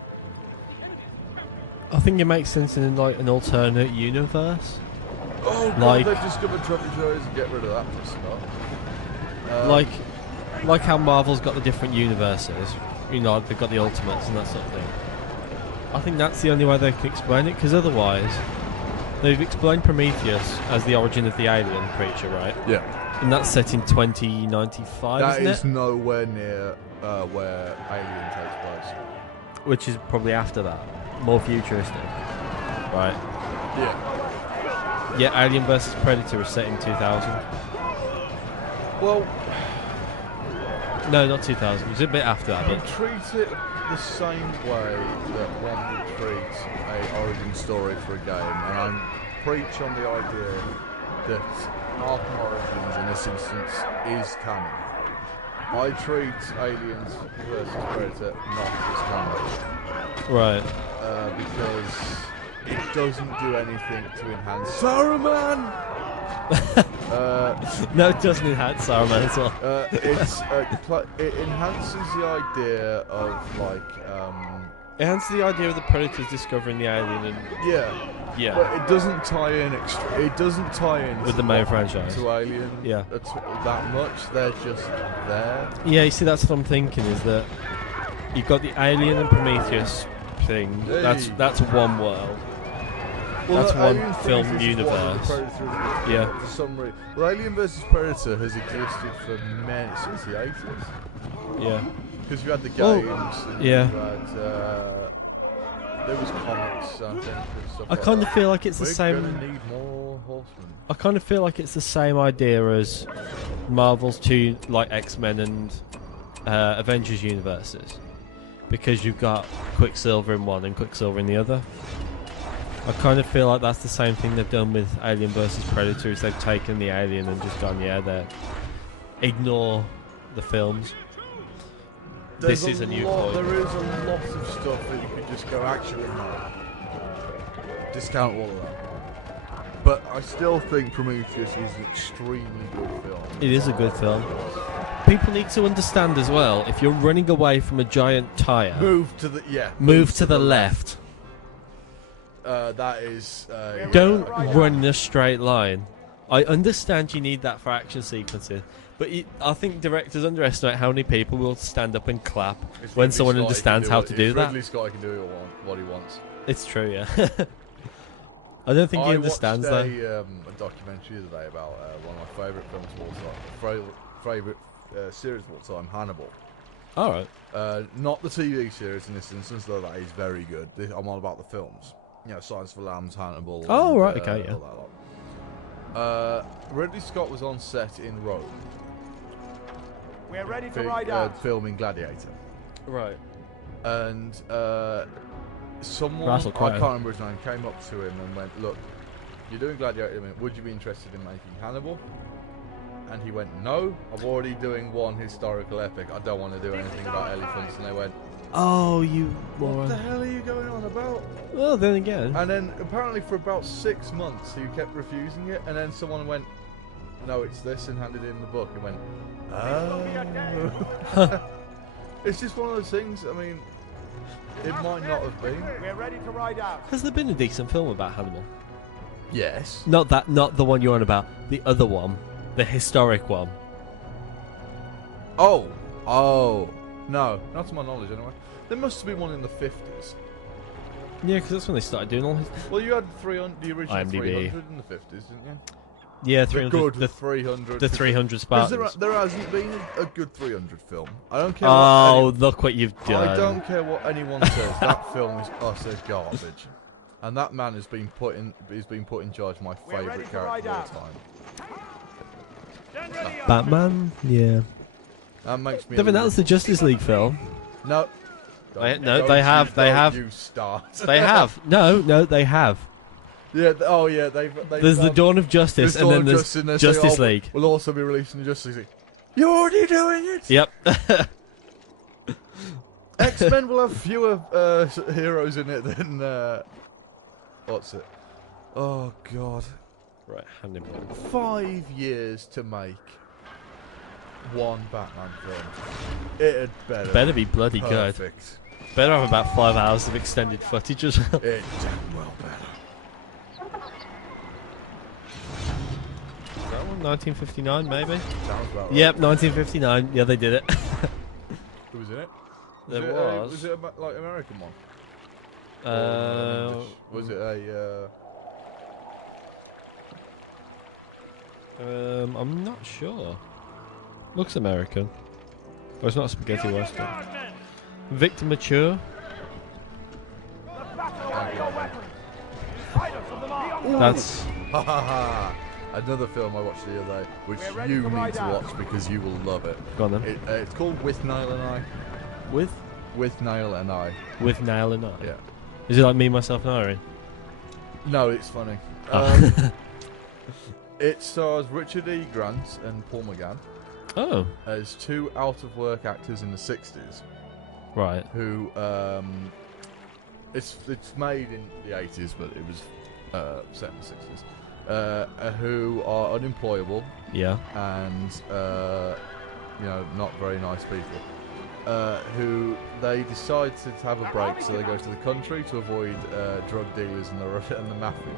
I think it makes sense in like an alternate universe. Oh god, they've discovered trebuchets and get rid of that for stuff. Like how Marvel's got the different universes. You know, they've got the Ultimates and that sort of thing. I think that's the only way they can explain it, because otherwise, they've explained Prometheus as the origin of the alien creature, right? Yeah. And that's set in 2095, That isn't is it? nowhere near where Alien takes place. Which is probably after that, more futuristic, right? Yeah. Yeah, Alien vs Predator is set in 2000. Well, no, not 2000. It was a bit after that, you but treat it the same way that one would treat a origin story for a game, and I preach on the idea that Arkham Origins in this instance is canon. I treat Aliens vs Predator not as canon. right. Because it doesn't do anything to enhance Saruman! No, it doesn't enhance Saruman as well. It enhances the idea of like It enhances the idea of the Predators discovering the alien and yeah, but it doesn't tie in. It doesn't tie in with the main franchise to Alien. Yeah, that much. They're just there. Yeah, you see, that's what I'm thinking. Is that you've got the Alien and Prometheus thing. Hey. That's one world. Well, that's one Alien film Prometheus is universe. one of the Predator Yeah. For some reason, well, Alien vs Predator has existed for since the 80s. Yeah. Because you had the games. And yeah. You had, there was comics, I think. And stuff I kind of feel like it's the same. We're gonna need more horsemen. I kind of feel like it's the same idea as Marvel's two, like X-Men and Avengers universes, because you've got Quicksilver in one and Quicksilver in the other. I kind of feel like that's the same thing they've done with Alien vs Predator. Is they've taken the alien and just gone, yeah, they ignore the films. This is a new point. There is a lot of stuff that you could just go, actually, no. Discount all of that. But I still think Prometheus is an extremely good film. It is a good film. People need to understand as well, if you're running away from a giant tyre, move to the left. That is... Don't run in a straight line. I understand you need that for action sequences, but I think directors underestimate how many people will stand up and clap when someone understands how to do that. Ridley Scott can do what he wants. It's true, yeah. I don't think he understands that. I watched a documentary the other day about one of my favourite films of all time, favourite series of all time, Hannibal. Alright. Not the TV series in this instance, though that is very good. I'm all about the films. You know, Silence of the Lambs, Hannibal. Oh, and, right, okay, yeah. all that lot. Ridley Scott was on set in Rome. We're ready to ride out. Filming Gladiator. Right. And someone, Russell I Crowe. can't remember his name, came up to him and went, look, you're doing Gladiator, would you be interested in making Hannibal? And he went, no, I'm already doing one historical epic. I don't want to do anything about elephants. And they went, oh, you moron. what the hell are you going on about? Well, then again. And then apparently for about 6 months he kept refusing it, and then someone went, no, it's this, and handed him the book and went, oh. It's just one of those things. I mean, it might not have been. We're ready to ride out. Has there been a decent film about Hannibal? Yes. Not the one you're on about. The other one. The historic one. Oh. No, not to my knowledge anyway. There must have been one in the 50s. Yeah, because that's when they started doing all his... Well, you had the original IMDb. 300 in the 50s, didn't you? Yeah, 300. The 300. The 300 Spartans. There hasn't been a good 300 film. I don't care. Look what you've done. I don't care what anyone says. That film is utter garbage, and that man has been put in charge of my favourite character of all time. Batman. Yeah. That makes me. Devin, that was the Justice League film. No. They have. You start. They have. No, they have. Yeah. Oh, yeah. They've there's the Dawn of Justice, and then there's Justice League. We'll also be releasing the Justice League. You're already doing it. Yep. X-Men will have fewer heroes in it than what's it? Oh God. Right, Hannibal. 5 years to make one Batman film. It had better be bloody perfect. Good. Better have about 5 hours of extended footage as well. It damn well better. Is that one 1959 maybe? Sounds about right. Yep, 1959. Yeah, they did it. Who was in it? There was. Was it a like American one? Was it a? I'm not sure. Looks American. Oh, it's not a spaghetti western. Victor Mature. That's Ha ha ha! Another film I watched the other day, which you need to watch because you will love it. go on then. It's called With Nail and I. With With Nail and I. Nail and I. Yeah. Is it like Me, Myself, and Irene? No, it's funny. Oh. It stars Richard E. Grant and Paul McGann Oh, as two out-of-work actors in the 60s right. who, it's made in the 80s, but it was set in the 60s, who are unemployable Yeah. and, not very nice people. Who they decide to have a break, so they go to the country to avoid drug dealers and the mafia.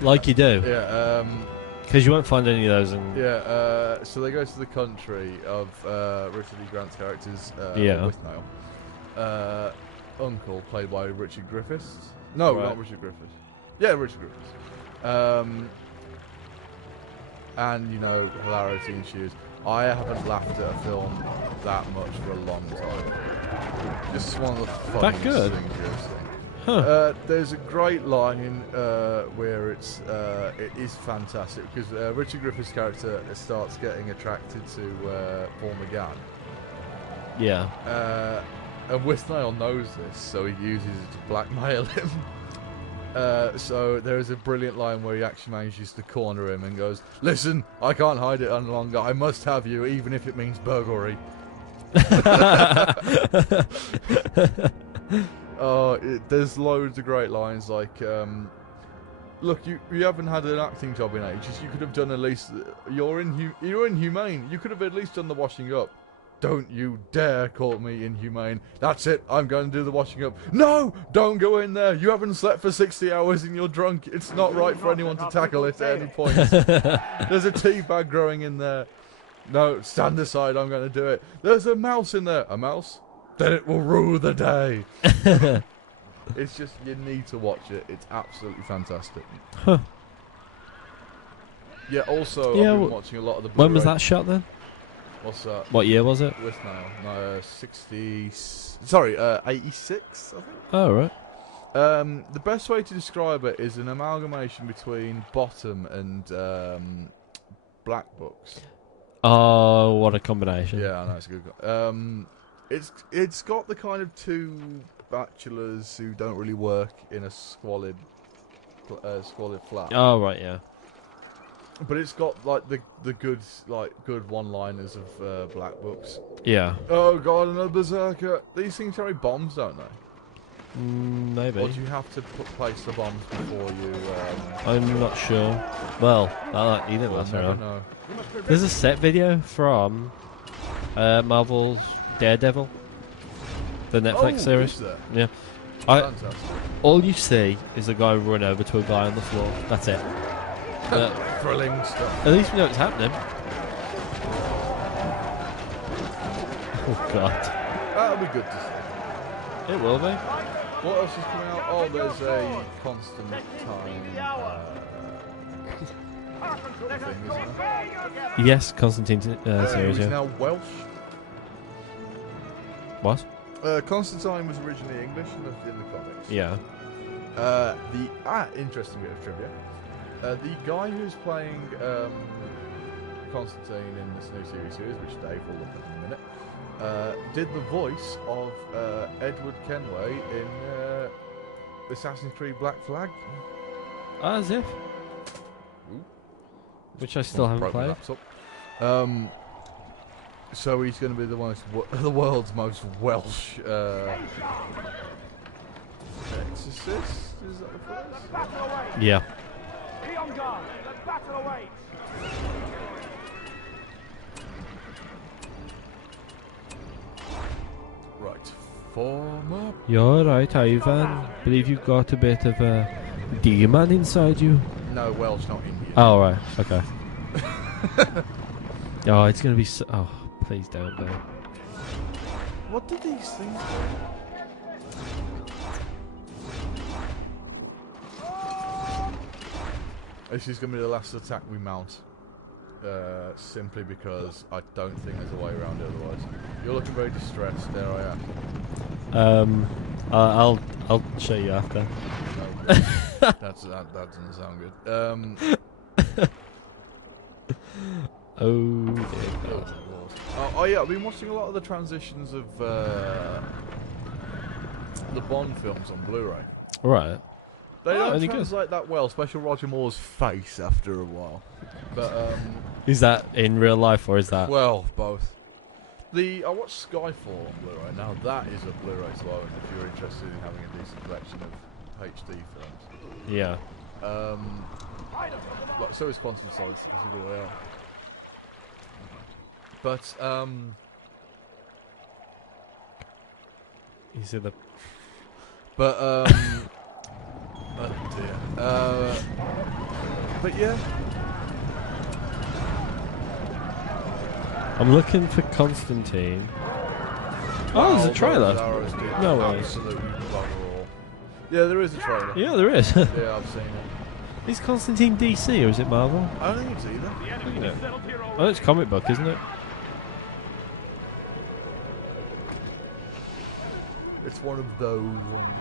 Like you do. Yeah, Because you won't find any of those in... so they go to the country of Richard E. Grant's character's Yeah. With Nail. Uncle, played by Richard Griffiths. No, Right. not Richard Griffiths. Yeah, Richard Griffiths. And, hilarity ensues. I haven't laughed at a film that much for a long time. This is one of the funniest good? things you've seen. Huh. There's a great line where it is fantastic because Richard Griffith's character starts getting attracted to Paul McGann. Yeah. And Withnail knows this, so he uses it to blackmail him. So there is a brilliant line where he actually manages to corner him and goes, "Listen, I can't hide it any longer. I must have you, even if it means burglary." There's loads of great lines like, "Look, you haven't had an acting job in ages. You could have done at least. You're inhumane. You could have at least done the washing up. Don't you dare call me inhumane. That's it. I'm going to do the washing up. No, don't go in there. You haven't slept for 60 hours and you're drunk. It's not right for anyone to tackle it at any point. There's a tea bag growing in there. No, stand aside. I'm going to do it. There's a mouse in there. A mouse? Then it will rule the day." It's just, you need to watch it. It's absolutely fantastic. Huh. Yeah, also, Yeah, I've been watching a lot of the Blu-ray. When was that shot then? What's that? What year was it? With now? No, 86, I think. Oh, right. The best way to describe it is an amalgamation between Bottom and Black Books. Oh, what a combination. Yeah, I know, it's a good one. It's got the kind of two bachelors who don't really work in a squalid flat. Oh, right, yeah. But it's got like the good one-liners of Black Books. Yeah. Oh god, another berserker! These things carry bombs, don't they? Maybe. Or do you have to place the bombs before you? I'm not sure. Well, either of We'll us never are. know. There's a set video from Marvel's Daredevil, the Netflix series. Is there? Yeah. Fantastic. All you see is a guy run over to a guy on the floor. That's it. Thrilling stuff. At least we know it's happening. Oh god. That'll be good to see. It will be. What else is coming out? Oh, there's a Constant Time thing, isn't there? Yes, Constantine series, Who's yeah. now Welsh. What? Constantine was originally English in the comics. Yeah. Interesting bit of trivia. The guy who's playing Constantine in this new series, which Dave will look at in a minute, did the voice of Edward Kenway in Assassin's Creed Black Flag. As if. Ooh. Which I still haven't played. So he's going to be the world's most Welsh exorcist. Is that the first? Yeah. Be on guard. The battle awaits. Right. Form up. You're right, Ivan. Believe you've got a bit of a demon inside you. No, Welsh, not Indian. Oh, right. Okay. Oh, it's going to be so... Oh, please don't, though. What did these things do? This is going to be the last attack we mount. simply because I don't think there's a way around it otherwise. You're looking very distressed. There I am. I'll show you after. No, that doesn't sound good. Oh dear God. Oh yeah, I've been watching a lot of the transitions of the Bond films on Blu-ray. Right. They don't any translate that well, especially Roger Moore's face after a while. But is that in real life or is that? well, both. I watched Skyfall on Blu-ray. Now that is a Blu-ray to own if you're interested in having a decent collection of HD films. Yeah. Like, so is Quantum of Solace, as you all are. But You see the. But oh dear. But yeah. I'm looking for Constantine. Oh, there's a trailer. No way. Absolutely bugger all. Yeah, there is a trailer. Yeah, there is. Yeah, I've seen it. Is Constantine DC or is it Marvel? I don't think it's either. Look at it. Oh, it's comic book, isn't it? It's one of those ones.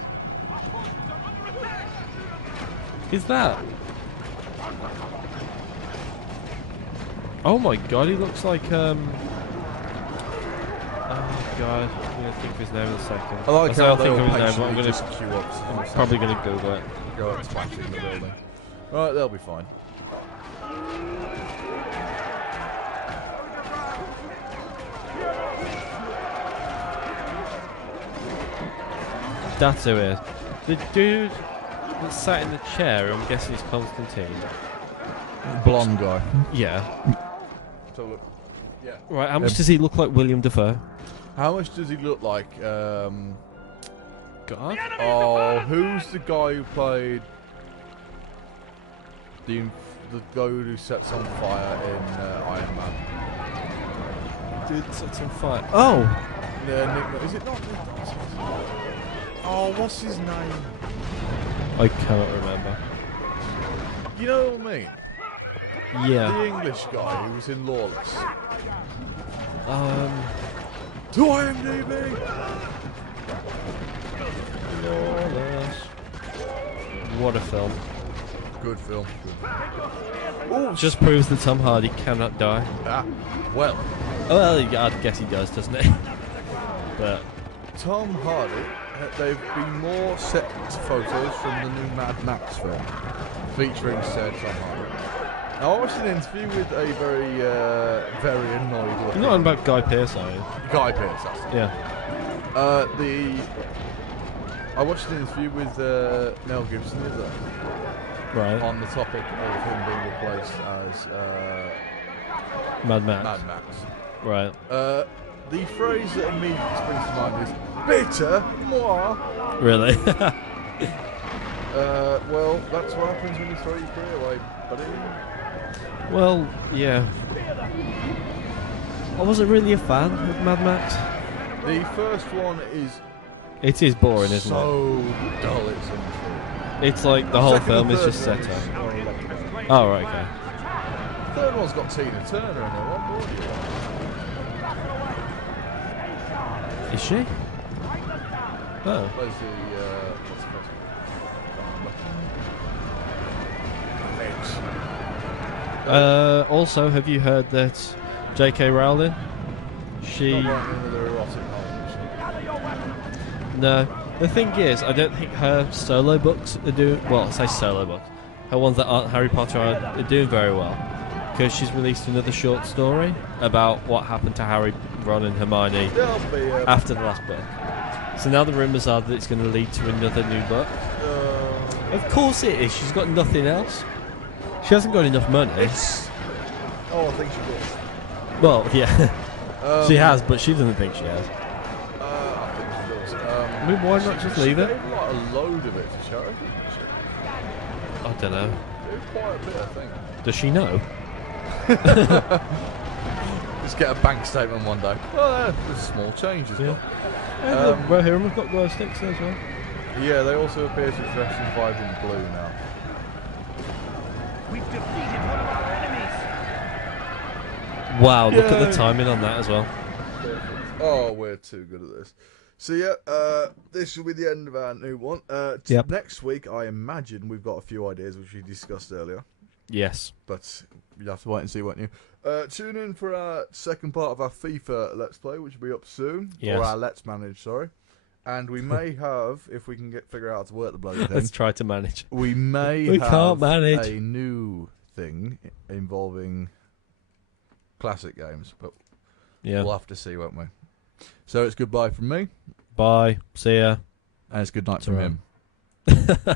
Is that? Oh my God, he looks like Oh God, I'm gonna think of his name in a second. I like how I'll they think all of his name, but I'm patiently gonna just queue up. I'm probably gonna Google it. Go up splashing the building. Right, they'll be fine. That's who it is. The dude that sat in the chair, I'm guessing is Constantine. Blonde guy. Yeah. So look. Yeah. Right, how much does he look like William Dafoe? How much does he look like? God. Oh, who's the guy who played the guy who sets on fire in Iron Man? Dude sets on fire. Oh! Yeah, Nick. Is it not Nick Nolte? Oh, what's his name? I cannot remember. You know what I mean? Yeah. The English guy who was in Lawless. To IMDb! Lawless. What a film. Good film. Good. Oh, just proves that Tom Hardy cannot die. Ah, well. Well, I guess he does, doesn't he? But Tom Hardy, they've been more set photos from the new Mad Max film featuring said Tom Hardy. Now, I watched an interview with a very annoyed looking... you're not on about Guy Pearce, are you? Guy Pearce, that's it. Yeah. I watched an interview with Mel Gibson the other day Right. on the topic of him being replaced as Mad Max. Mad Max. Right. The phrase that immediately springs to mind is bitter moi. Really? Well, that's what happens when you throw your career away, buddy. Well, yeah. I wasn't really a fan of Mad Max. The first one is It is boring, isn't it? so dull, it's untrue. It's like the whole Second film and is third just set one up. is- Oh, right, okay. Third one's got Tina Turner in it. What more do you want? Is she? Oh. Plays the what's the first one? Also, have you heard that J.K. Rowling? She... Not writing another erotic novel. No. The thing is, I don't think her solo books are doing... Well, I say solo books. Her ones that aren't Harry Potter are doing very well. Because she's released another short story about what happened to Harry, Ron and Hermione There'll be after the last book. So now the rumours are that it's going to lead to another new book. Of course it is. She's got nothing else. She hasn't got enough money. Oh, I think she did. Well, yeah. She has, but she doesn't think she has. I think she does. I mean, why not just leave She it? gave like a load of it to charity. I don't know. Did quite a bit, I think. Does she know? Just get a bank statement one day. Well, there's a small change as well. Yeah, look, right here, and we've got glow sticks as well. Yeah, they also appear to be dressed in vibrant blue now. We've defeated one of our enemies. Wow, look at the timing on that as well. Oh, we're too good at this. So yeah, this will be the end of our new one. Yep. Next week, I imagine we've got a few ideas which we discussed earlier, Yes. but you'll have to wait and see, won't you? Tune in for our second part of our FIFA Let's Play, which will be up soon, Yes. or our Let's Manage, sorry. And we may have, if we can figure out how to work the bloody thing, Let's try to manage. we may We have can't manage. a new thing involving classic games, but Yeah. we'll have to see, won't we? So it's goodbye from me, Bye. See ya. and it's good night from Ta-ra. him.